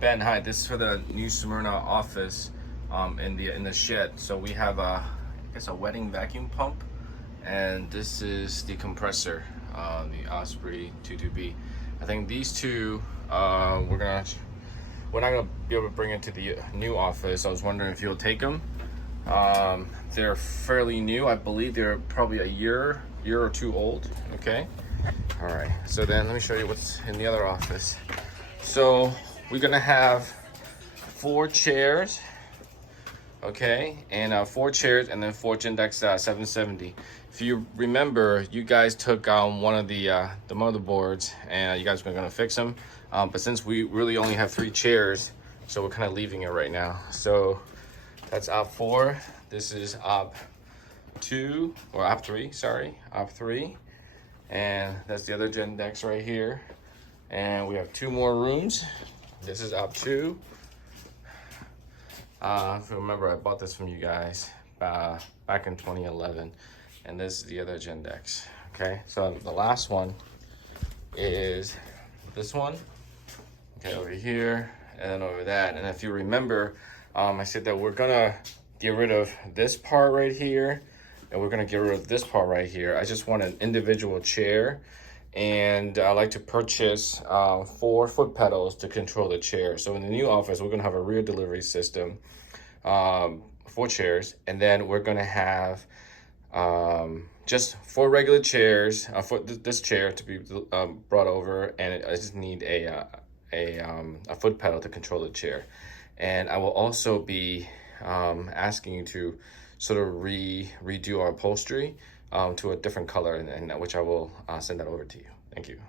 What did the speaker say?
Ben, hi. This is for the new Smyrna office in the shed. So we have I guess a wetting vacuum pump, and this is the compressor, the Osprey 22B. I think these two we're not gonna be able to bring into the new office. I was wondering if you'll take them. They're fairly new. I believe they're probably a year or two old. Okay. All right. So then let me show you what's in the other office. So we're gonna have 4 chairs, okay, and 4 chairs, and then 4 gendex 770. If you remember, you guys took one of the motherboards, and you guys were gonna fix them. But since we really only have 3 chairs, so we're kind of leaving it right now. So that's op 4. This is op 2 or op 3. Sorry, op 3, and that's the other gendex right here. And we have 2 more rooms. This is op 2. If you remember, I bought this from you guys back in 2011. And this is the other gendex. Okay, so the last one is this one. Okay, over here and then over that. And if you remember, I said that we're gonna get rid of this part right here, and we're gonna get rid of this part right here. I just want an individual chair. And I like to purchase 4 foot pedals to control the chair. So in the new office, we're gonna have a rear delivery system, 4 chairs, and then we're gonna have just 4 regular chairs for this chair to be brought over, and I just need a foot pedal to control the chair. And I will also be asking you to sort of redo our upholstery to a different color, and which I will send that over to you. Thank you.